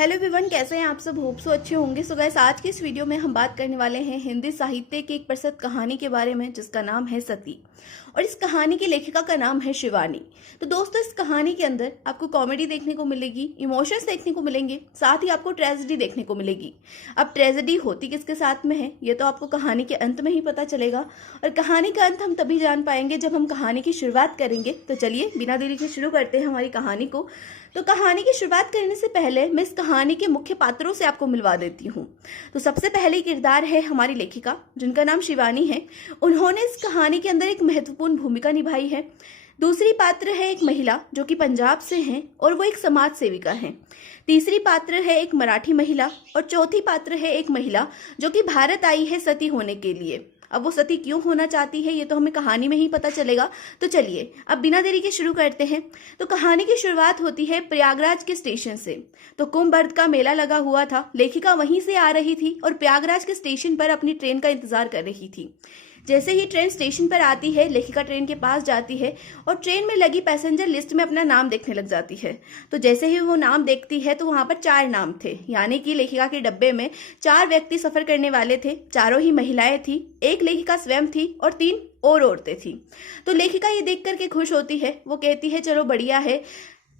Hello everyone, कैसे हैं आप सब। होप सो अच्छे होंगे। सो गाइस, आज की इस वीडियो में हम बात करने वाले हैं हिंदी साहित्य की एक प्रसिद्ध कहानी के बारे में जिसका नाम है सती। और इस कहानी की लेखिका का नाम है शिवानी। तो दोस्तों, इस कहानी के अंदर आपको कॉमेडी देखने को मिलेगी, इमोशंस देखने को मिलेंगे, साथ ही आपको ट्रेजेडी देखने को मिलेगी। अब ट्रेजेडी होती किसके साथ में है ये तो आपको कहानी के अंत में ही पता चलेगा, और कहानी का अंत हम तभी जान पाएंगे जब हम कहानी की शुरुआत करेंगे। तो चलिए बिना देरी के शुरू करते हैं हमारी कहानी को। तो कहानी की शुरुआत करने से पहले मैं इस कहानी के मुख्य पात्रों से आपको मिलवा देती हूँ। तो सबसे पहले किरदार है हमारी लेखिका, जिनका नाम शिवानी है। उन्होंने इस कहानी के अंदर एक महत्वपूर्ण भूमिका निभाई है। दूसरी पात्र है एक महिला जो कि पंजाब से हैं और वो एक समाज सेविका हैं। तीसरी पात्र है एक मराठी महिला और चौथी पात्र है एक महिला जो कि भारत आई है सती होने के लिए। अब वो सती क्यों होना चाहती है ये तो हमें कहानी में ही पता चलेगा। तो चलिए अब बिना देरी के शुरू करते हैं। तो कहानी की शुरुआत होती है प्रयागराज के स्टेशन से। तो कुंभ पर्व का मेला लगा हुआ था। लेखिका वहीं से आ रही थी और प्रयागराज के स्टेशन पर अपनी ट्रेन का इंतजार कर रही थी। जैसे ही ट्रेन स्टेशन पर आती है, लेखिका ट्रेन के पास जाती है और ट्रेन में लगी पैसेंजर लिस्ट में अपना नाम देखने लग जाती है। तो जैसे ही वो नाम देखती है तो वहां पर 4 नाम थे, यानी कि लेखिका के डब्बे में 4 व्यक्ति सफर करने वाले थे। चारों ही महिलाएं थी, एक लेखिका स्वयं थी और 3 और औरतें थी। तो लेखिका ये देख करके खुश होती है। वो कहती है चलो बढ़िया है,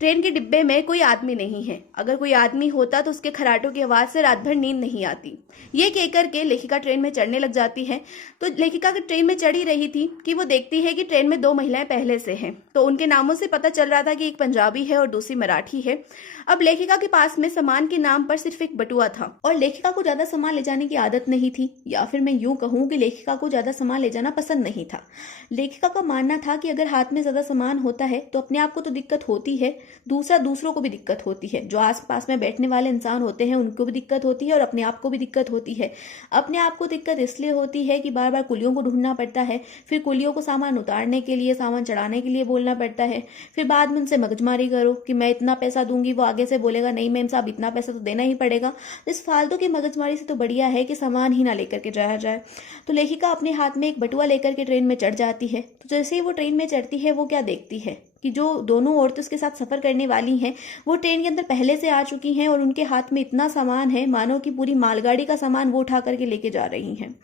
ट्रेन के डिब्बे में कोई आदमी नहीं है। अगर कोई आदमी होता तो उसके खराटों की आवाज से रात भर नींद नहीं आती। ये कहकर के लेखिका ट्रेन में चढ़ने लग जाती है। तो लेखिका ट्रेन में चढ़ ही रही थी कि वो देखती है कि ट्रेन में 2 महिलाएं पहले से हैं। तो उनके नामों से पता चल रहा था कि एक पंजाबी है और दूसरी मराठी है। अब लेखिका के पास में सामान के नाम पर सिर्फ एक बटुआ था और लेखिका को ज्यादा सामान ले जाने की आदत नहीं थी, या फिर मैं यूं कहूं कि लेखिका को ज्यादा सामान ले जाना पसंद नहीं था। लेखिका का मानना था कि अगर हाथ में ज्यादा सामान होता है तो अपने आप को तो दिक्कत होती है, दूसरों को भी दिक्कत होती है। जो आसपास में बैठने वाले इंसान होते हैं उनको भी दिक्कत होती है और अपने आप को भी दिक्कत होती है। अपने आप को दिक्कत इसलिए होती है कि बार बार कुलियों को ढूंढना पड़ता है, फिर कुलियों को सामान उतारने के लिए, सामान चढ़ाने के लिए बोलना पड़ता है, फिर बाद में उनसे मगजमारी करो कि मैं इतना पैसा दूंगी, वो आगे से बोलेगा नहीं मैम साहब इतना पैसा तो देना ही पड़ेगा। इस फालतू की मगजमारी से तो बढ़िया है कि सामान ही ना लेकर के जाया जाए। तो लेखिका अपने हाथ में एक बटुआ लेकर के ट्रेन में चढ़ जाती है। तो जैसे ही वो ट्रेन में चढ़ती है वो क्या देखती है कि जो दोनों औरतें उसके साथ सफर करने वाली हैं वो ट्रेन के अंदर पहले से आ चुकी हैं और उनके हाथ में इतना सामान है मानो कि पूरी मालगाड़ी का सामान वो उठा करके लेके जा रही हैं।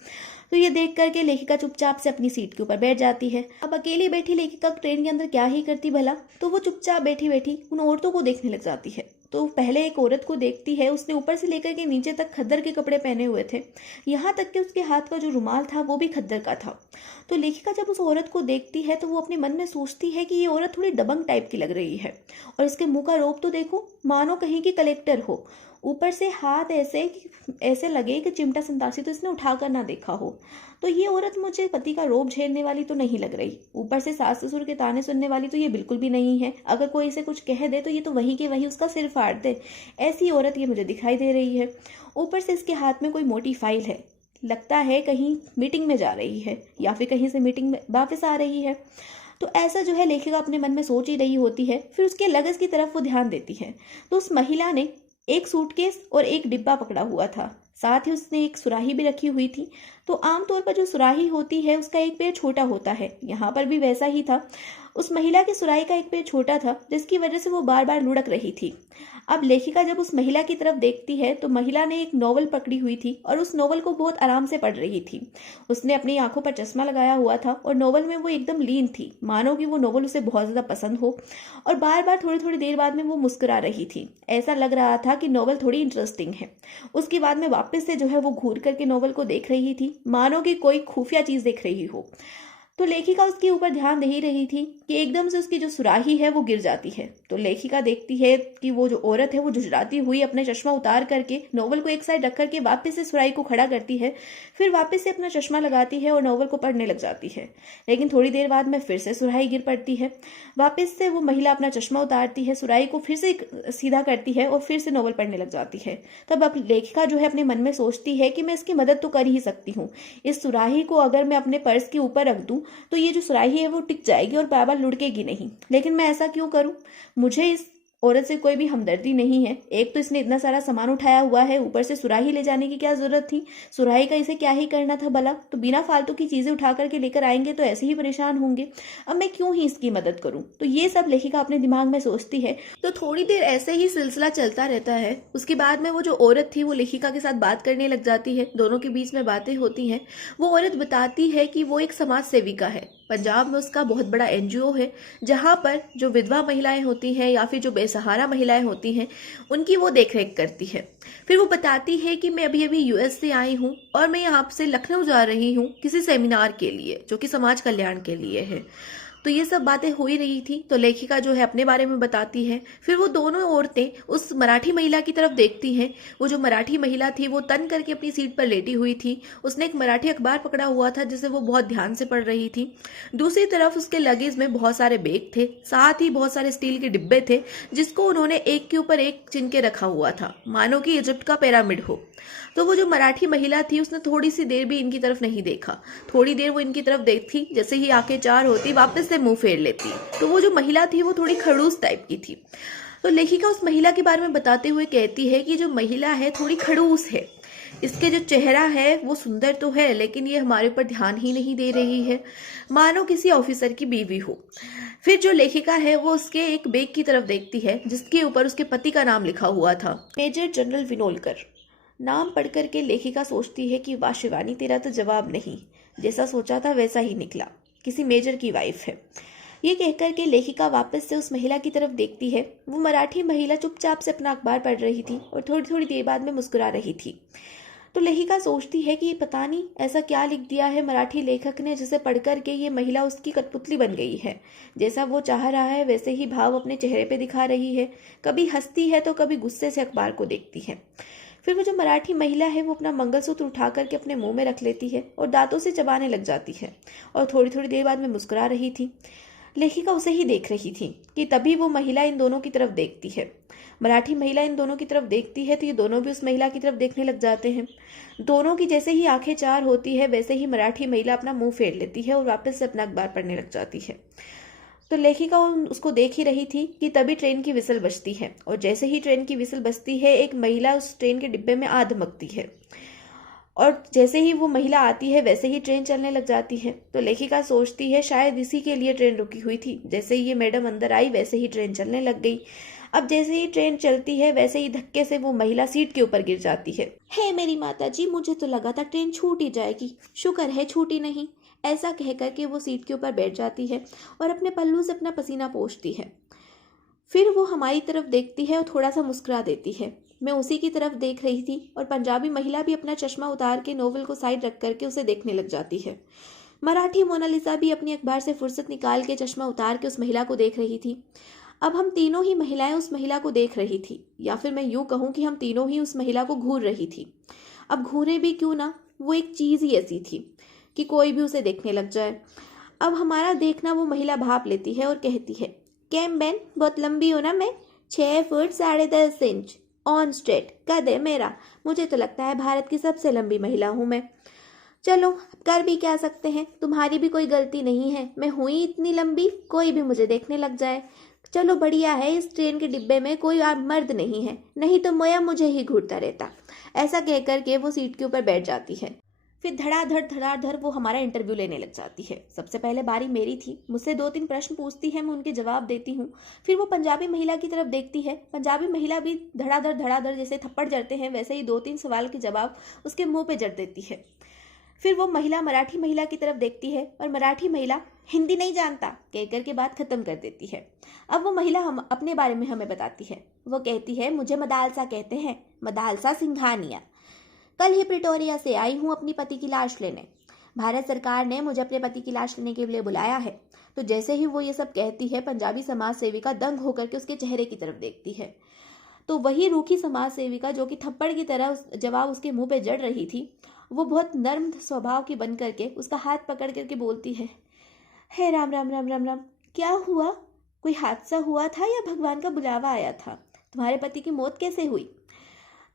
तो ये देख करके लेखिका चुपचाप से अपनी सीट के ऊपर बैठ जाती है। अब अकेली बैठी लेखिका ट्रेन के अंदर क्या ही करती भला, तो वो चुपचाप बैठी बैठी उन औरतों को देखने लग जाती है। तो पहले एक औरत को देखती है, उसने ऊपर से लेकर के नीचे तक खद्दर के कपड़े पहने हुए थे, यहाँ तक कि उसके हाथ का जो रुमाल था वो भी खद्दर का था। तो लेखिका जब उस औरत को देखती है तो वो अपने मन में सोचती है कि ये औरत थोड़ी दबंग टाइप की लग रही है, और इसके मुंह का रोब तो देखो मानो कहीं की कलेक्टर हो। ऊपर से हाथ ऐसे लगे कि चिमटा संतासी तो इसने उठाकर ना देखा हो। तो ये औरत मुझे पति का रोब झेलने वाली तो नहीं लग रही, ऊपर से सास ससुर के ताने सुनने वाली तो ये बिल्कुल भी नहीं है। अगर कोई इसे कुछ कह दे तो ये तो वही के वही उसका सिर फाड़ दे, ऐसी औरत ये मुझे दिखाई दे रही है। ऊपर से इसके हाथ में कोई मोटी फाइल है, लगता है कहीं मीटिंग में जा रही है या फिर कहीं से मीटिंग में वापस आ रही है। तो ऐसा जो है लेखिका अपने मन में सोच ही रही होती है। फिर उसके लगेज की तरफ वो ध्यान देती है तो उस महिला ने एक सूटकेस और एक डिब्बा पकड़ा हुआ था, साथ ही उसने एक सुराही भी रखी हुई थी। तो आमतौर पर जो सुराही होती है उसका एक पैर छोटा होता है, यहाँ पर भी वैसा ही था। उस महिला की सुराही का एक पैर छोटा था जिसकी वजह से वो बार बार लुढ़क रही थी। अब लेखिका जब उस महिला की तरफ देखती है तो महिला ने एक नॉवल पकड़ी हुई थी और उस नॉवल को बहुत आराम से पढ़ रही थी। उसने अपनी आंखों पर चश्मा लगाया हुआ था और नॉवल में वो एकदम लीन थी, मानो कि वो नॉवल उसे बहुत ज्यादा पसंद हो, और बार बार थोड़ी थोड़ी देर बाद में वो मुस्कुरा रही थी। ऐसा लग रहा था कि नॉवल थोड़ी इंटरेस्टिंग है। उसके बाद में वापस से जो है वो घूर करके नॉवल को देख रही थी, मानो कि कोई खुफिया चीज देख रही हो। तो लेखिका उसके ऊपर ध्यान दे ही रही थी कि एकदम से उसकी जो सुराही है वो गिर जाती है। तो लेखिका देखती है कि वो जो औरत है वो झुझराती हुई अपने चश्मा उतार करके नॉवल को एक साइड रख करके वापस से सुराही को खड़ा करती है, फिर वापस से अपना चश्मा लगाती है और नॉवल को पढ़ने लग जाती है। लेकिन थोड़ी देर बाद में फिर से सुराही गिर पड़ती है। वापस से वो महिला अपना चश्मा उतारती है, सुराही को फिर से सीधा करती है और फिर से नॉवल पढ़ने लग जाती है। तब अब लेखिका जो है अपने मन में सोचती है कि मैं इसकी मदद तो कर ही सकती हूँ। इस सुराही को अगर मैं अपने पर्स के ऊपर रख दूं तो ये जो सुराही है वो टिक जाएगी और बार बार लुढ़केगी नहीं। लेकिन मैं ऐसा क्यों करूं, मुझे इस औरत से कोई भी हमदर्दी नहीं है। एक तो इसने इतना सारा सामान उठाया हुआ है, ऊपर से सुराही ले जाने की क्या जरूरत थी? सुराही का इसे क्या ही करना था भला? तो बिना फालतू की चीजें उठा करके लेकर आएंगे तो ऐसे ही परेशान होंगे। अब मैं क्यों ही इसकी मदद करूं? तो ये सब लेखिका अपने दिमाग में सोचती है। तो थोड़ी देर ऐसे ही सिलसिला चलता रहता है। उसके बाद में वो जो औरत थी वो लेखिका के साथ बात करने लग जाती है। दोनों के बीच में बातें होती हैं। वो औरत बताती है कि वो एक समाज सेविका है। पंजाब में उसका बहुत बड़ा एनजीओ है, जहाँ पर जो विधवा महिलाएं होती हैं या फिर जो बेसहारा महिलाएं होती हैं उनकी वो देखरेख करती है। फिर वो बताती है कि मैं अभी अभी यूएस से आई हूँ और मैं यहाँ से लखनऊ जा रही हूँ किसी सेमिनार के लिए, जो कि समाज कल्याण के लिए है। तो ये सब बातें हो ही रही थी। तो लेखिका जो है अपने बारे में बताती है। फिर वो दोनों औरतें उस मराठी महिला की तरफ देखती हैं। वो जो मराठी महिला थी वो तन करके अपनी सीट पर लेटी हुई थी। उसने एक मराठी अखबार पकड़ा हुआ था जिसे वो बहुत ध्यान से पढ़ रही थी। दूसरी तरफ उसके लगेज में बहुत सारे बैग थे, साथ ही बहुत सारे स्टील के डिब्बे थे जिसको उन्होंने एक के ऊपर एक चिन के रखा हुआ था, मानो कि इजिप्ट का पिरामिड हो। तो वो जो मराठी महिला थी उसने थोड़ी सी देर भी इनकी तरफ नहीं देखा। थोड़ी देर वो इनकी तरफ देखती, जैसे ही आंखें चार होती वापस से मुंह फेर लेती। तो वो जो महिला थी वो थोड़ी खड़ूस टाइप की थी। तो लेखिका उस महिला के बारे में बताते हुए कहती है कि जो महिला है थोड़ी खड़ूस है। इसके जो चेहरा है वो सुंदर तो है, लेकिन ये हमारे ऊपर ध्यान ही नहीं दे रही है, मानो किसी ऑफिसर की बीवी हो। फिर जो लेखिका है वो उसके एक बैग की तरफ देखती है जिसके ऊपर उसके पति का नाम लिखा हुआ था, मेजर जनरल विनोलकर। नाम पढ़ करके लेखिका सोचती है कि वाह शिवानी, तेरा तो जवाब नहीं, जैसा सोचा था वैसा ही निकला, किसी मेजर की वाइफ है। ये कहकर के लेखिका वापस से उस महिला की तरफ देखती है। वो मराठी महिला चुपचाप से अपना अखबार पढ़ रही थी और थोड़ी थोड़ी देर बाद में मुस्कुरा रही थी। तो लेखिका सोचती है कि पता नहीं ऐसा क्या लिख दिया है मराठी लेखक ने जिसे पढ़ करके ये महिला उसकी कठपुतली बन गई है। जैसा वो चाह रहा है वैसे ही भाव अपने चेहरे पे दिखा रही है। कभी हंसती है तो कभी गुस्से से अखबार को देखती है। फिर वो जो मराठी महिला है वो अपना मंगलसूत्र उठा करके अपने मुंह में रख लेती है और दांतों से चबाने लग जाती है और थोड़ी थोड़ी देर बाद में मुस्कुरा रही थी। लेखिका उसे ही देख रही थी कि तभी वो महिला इन दोनों की तरफ देखती है। मराठी महिला इन दोनों की तरफ देखती है तो ये दोनों भी उस महिला की तरफ देखने लग जाते हैं। दोनों की जैसे ही आंखें चार होती है वैसे ही मराठी महिला अपना मुंह फेर लेती है और वापस से अपना अखबार पढ़ने लग जाती है। तो लेखिका उसको देख ही रही थी कि तभी ट्रेन की विसल बजती है और जैसे ही ट्रेन की विसल बजती है एक महिला उस ट्रेन के डिब्बे में आ धमकती है और जैसे ही वो महिला आती है वैसे ही ट्रेन चलने लग जाती है। तो लेखिका सोचती है शायद इसी के लिए ट्रेन रुकी हुई थी। जैसे ही ये मैडम अंदर आई वैसे ही ट्रेन चलने लग गई। अब जैसे ही ट्रेन चलती है वैसे ही धक्के से वो महिला सीट के ऊपर गिर जाती है। हे मेरी माता जी, मुझे तो लगा था ट्रेन छूट ही जाएगी, शुक्र है छूटी नहीं। ऐसा कह करके वो सीट के ऊपर बैठ जाती है और अपने पल्लू से अपना पसीना पोंछती है। फिर वो हमारी तरफ देखती है और थोड़ा सा मुस्कुरा देती है। मैं उसी की तरफ देख रही थी और पंजाबी महिला भी अपना चश्मा उतार के नोवेल को साइड रख करके उसे देखने लग जाती है। मराठी मोनालिसा भी अपनी अखबार से फुर्सत निकाल के चश्मा उतार के उस महिला को देख रही थी। अब हम तीनों ही महिलाएं उस महिला को देख रही थी, या फिर मैं यूं कहूं कि हम तीनों ही उस महिला को घूर रही थी। अब घूरे भी क्यों ना, वो एक चीज ही ऐसी थी कि कोई भी उसे देखने लग जाए। अब हमारा देखना वो महिला भाप लेती है और कहती है, कैम बेन, बहुत लंबी हो ना मैं, 6 फुट 10.5 इंच, ऑन स्ट्रेट कद है मेरा। मुझे तो लगता है भारत की सबसे लंबी महिला हूं मैं। चलो अब कर भी क्या सकते हैं, तुम्हारी भी कोई गलती नहीं है। मैं हुई इतनी लंबी, कोई भी मुझे देखने लग जाए। चलो बढ़िया है इस ट्रेन के डिब्बे में कोई मर्द नहीं है, नहीं तो मोया मुझे ही घूरता रहता। ऐसा कह करके वो सीट के ऊपर बैठ जाती है। फिर धड़ाधड़ वो हमारा इंटरव्यू लेने लग जाती है। सबसे पहले बारी मेरी थी। मुझसे 2-3 प्रश्न पूछती है, मैं उनके जवाब देती हूँ। फिर वो पंजाबी महिला की तरफ देखती है। पंजाबी महिला भी धड़ाधड़ जैसे थप्पड़ जड़ते हैं वैसे ही 2-3 सवाल के जवाब उसके मुंह पे जड़ देती है। फिर वो महिला मराठी महिला की तरफ देखती है और मराठी महिला हिंदी नहीं जानता कहकर के बात खत्म कर देती है। अब वो महिला हम अपने बारे में हमें बताती है। वो कहती है, मुझे मदालसा कहते हैं, मदालसा सिंघानिया। कल ही प्रिटोरिया से आई हूँ अपनी पति की लाश लेने। भारत सरकार ने मुझे अपने पति की लाश लेने के लिए बुलाया है। तो जैसे ही वो ये सब कहती है पंजाबी समाज सेविका दंग होकर के उसके चेहरे की तरफ देखती है। तो वही रूखी समाज सेविका जो कि थप्पड़ की तरह जवाब उसके मुंह पे जड़ रही थी, वो बहुत नर्म स्वभाव की बन करके उसका हाथ पकड़ करके बोलती है, हे राम राम राम राम राम, क्या हुआ? कोई हादसा हुआ था या भगवान का बुलावा आया था? तुम्हारे पति की मौत कैसे हुई?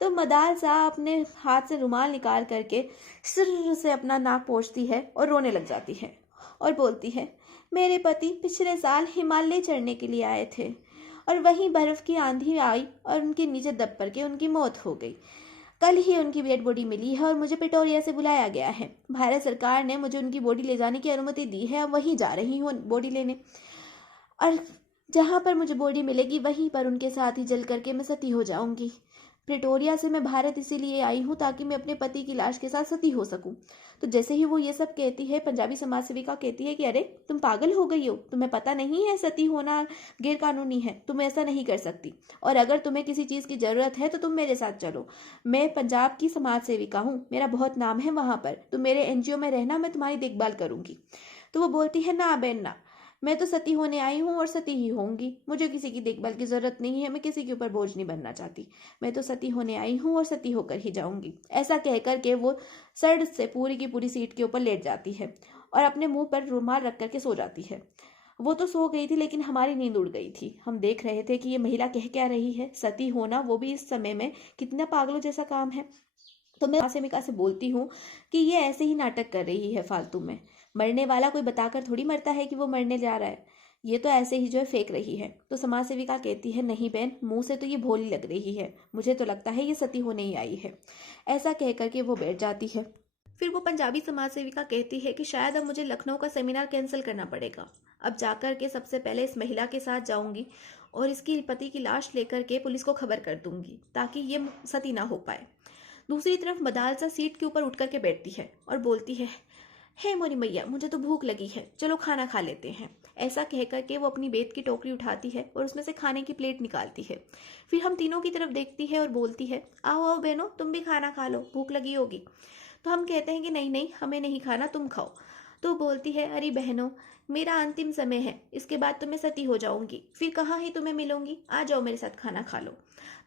तो मदाल साहब अपने हाथ से रुमाल निकाल करके सिर से अपना नाक पोंछती है और रोने लग जाती है और बोलती है, मेरे पति पिछले साल हिमालय चढ़ने के लिए आए थे और वहीं बर्फ की आंधी आई और उनके नीचे दब पड़ के उनकी मौत हो गई। कल ही उनकी डेड बॉडी मिली है और मुझे प्रिटोरिया से बुलाया गया है। भारत सरकार ने मुझे उनकी बॉडी ले जाने की अनुमति दी है और वहीं जा रही हूँ बॉडी लेने। और जहाँ पर मुझे बॉडी मिलेगी वहीं पर उनके साथ ही जल करके मैं सती हो जाऊंगी। प्रिटोरिया से मैं भारत इसीलिए आई हूँ ताकि मैं अपने पति की लाश के साथ सती हो सकूं। तो जैसे ही वो ये सब कहती है, पंजाबी समाज सेविका कहती है कि अरे तुम पागल हो गई हो, तुम्हें पता नहीं है सती होना गैर कानूनी है, तुम ऐसा नहीं कर सकती। और अगर तुम्हें किसी चीज़ की ज़रूरत है तो तुम मेरे साथ चलो, मैं पंजाब की समाज सेविका हूँ, मेरा बहुत नाम है वहाँ पर, तुम मेरे एनजीओ में रहना, मैं तुम्हारी देखभाल करूँगी। तो वो बोलती है ना बहन ना, मैं तो सती होने आई हूँ और सती ही होंगी, मुझे किसी की देखभाल की जरूरत नहीं है, मैं किसी के ऊपर बोझ नहीं बनना चाहती, मैं तो सती होने आई हूँ और सती होकर ही जाऊंगी। ऐसा कहकर के वो सड़ से पूरी की पूरी सीट के ऊपर लेट जाती है और अपने मुंह पर रुमाल रख करके सो जाती है। वो तो सो गई थी लेकिन हमारी नींद उड़ गई थी। हम देख रहे थे कि ये महिला कह क्या रही है, सती होना वो भी इस समय में कितना पागलों जैसा काम है। तो मैं सेविका से बोलती हूँ कि ये ऐसे ही नाटक कर रही है फालतू में, मरने वाला कोई बताकर थोड़ी मरता है कि वो मरने जा रहा है, ये तो ऐसे ही जो है फेंक रही है। तो समाज सेविका कहती है नहीं बहन, मुंह से तो ये भोली लग रही है, मुझे तो लगता है ये सती होने ही आई है। ऐसा कह करके वो बैठ जाती है। फिर वो पंजाबी समाज सेविका कहती है कि शायद अब मुझे लखनऊ का सेमिनार कैंसिल करना पड़ेगा, अब जाकर के सबसे पहले इस महिला के साथ जाऊंगी और इसकी पति की लाश लेकर के पुलिस को खबर कर दूंगी ताकि ये सती ना हो पाए। दूसरी तरफ मदालसा सीट के ऊपर उठ करके बैठती है और बोलती है, हे मोरी मैया, मुझे तो भूख लगी है, चलो खाना खा लेते हैं। ऐसा कह करके वो अपनी बेत की टोकरी उठाती है और उसमें से खाने की प्लेट निकालती है। फिर हम तीनों की तरफ देखती है और बोलती है, आओ आओ बहनों, तुम भी खाना खा लो, भूख लगी होगी। तो हम कहते हैं कि नहीं नहीं, हमें नहीं खाना, तुम खाओ। तो बोलती है, अरे बहनों, मेरा अंतिम समय है, इसके बाद तो मैं सती हो जाऊंगी, फिर कहाँ ही तुम्हें मिलूंगी, आ जाओ मेरे साथ खाना खा लो।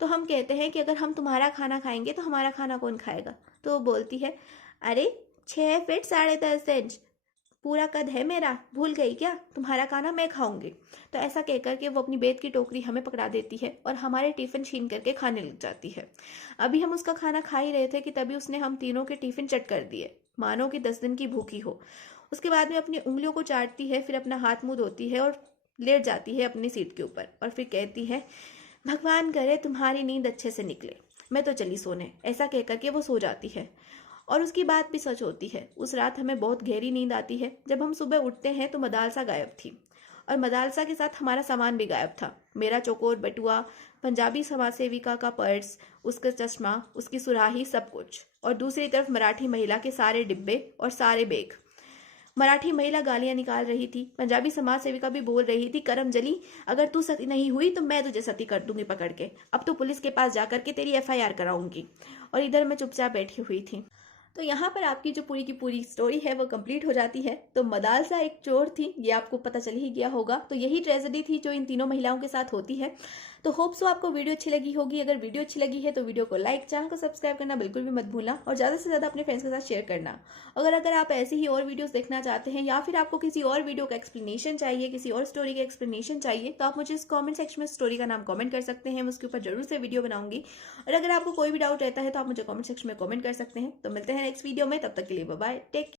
तो हम कहते हैं कि अगर हम तुम्हारा खाना खाएंगे तो हमारा खाना कौन खाएगा। तो वो बोलती है, अरे 6 फीट 10.5 इंच पूरा कद है मेरा, भूल गई क्या, तुम्हारा खाना मैं खाऊंगी। तो ऐसा कहकर के वो अपनी बेत की टोकरी हमें पकड़ा देती है और हमारे टिफिन छीन करके खाने लग जाती है। अभी हम उसका खाना खा ही रहे थे कि तभी उसने हम तीनों के टिफिन चट कर दिए, मानो कि 10 दिन की भूखी हो। उसके बाद में अपनी उंगलियों को चाटती है, फिर अपना हाथ मुंह धोती है और लेट जाती है अपनी सीट के ऊपर और फिर कहती है, भगवान करे तुम्हारी नींद अच्छे से निकले, मैं तो चली सोने। ऐसा कहकर के वो सो जाती है और उसकी बात भी सच होती है। उस रात हमें बहुत गहरी नींद आती है। जब हम सुबह उठते हैं तो मदालसा गायब थी और मदालसा के साथ हमारा सामान भी गायब था, मेरा चौकोर बटुआ, पंजाबी समाज सेविका का पर्स, उसका चश्मा, उसकी सुराही, सब कुछ। और दूसरी तरफ मराठी महिला के सारे डिब्बे और सारे बैग। मराठी महिला गालियां निकाल रही थी, पंजाबी समाज सेविका भी बोल रही थी, करमजली, अगर तू सती नहीं हुई तो मैं तुझे सती कर दूंगी पकड़ के, अब तो पुलिस के पास जाकर के तेरी एफआईआर कराऊंगी। और इधर मैं चुपचाप बैठी हुई थी। तो यहाँ पर आपकी जो पूरी की पूरी स्टोरी है वो कंप्लीट हो जाती है। तो मदालसा एक चोर थी, ये आपको पता चल ही गया होगा। तो यही ट्रेजेडी थी जो इन तीनों महिलाओं के साथ होती है। तो होप सो आपको वीडियो अच्छी लगी होगी। अगर वीडियो अच्छी लगी है तो वीडियो को लाइक, चैनल को सब्सक्राइब करना बिल्कुल भी मत भूलना और ज़्यादा से ज़्यादा अपने फ्रेंड्स के साथ शेयर करना। अगर आप ऐसी ही और वीडियोस देखना चाहते हैं या फिर आपको किसी और वीडियो का एक्सप्लेनेशन चाहिए, किसी और स्टोरी का एक्सप्लेनेशन चाहिए, तो आप मुझे इस कॉमेंट सेक्शन में स्टोरी का नाम कॉमेंट कर सकते हैं, मैं उसके ऊपर जरूर से वीडियो बनाऊंगी। और अगर आपको कोई भी डाउट रहता है तो आप मुझे कॉमेंट सेक्शन में कॉमेंट कर सकते हैं। तो मिलते हैं नेक्स्ट वीडियो में, तब तक के लिए बाय बाय, टेक।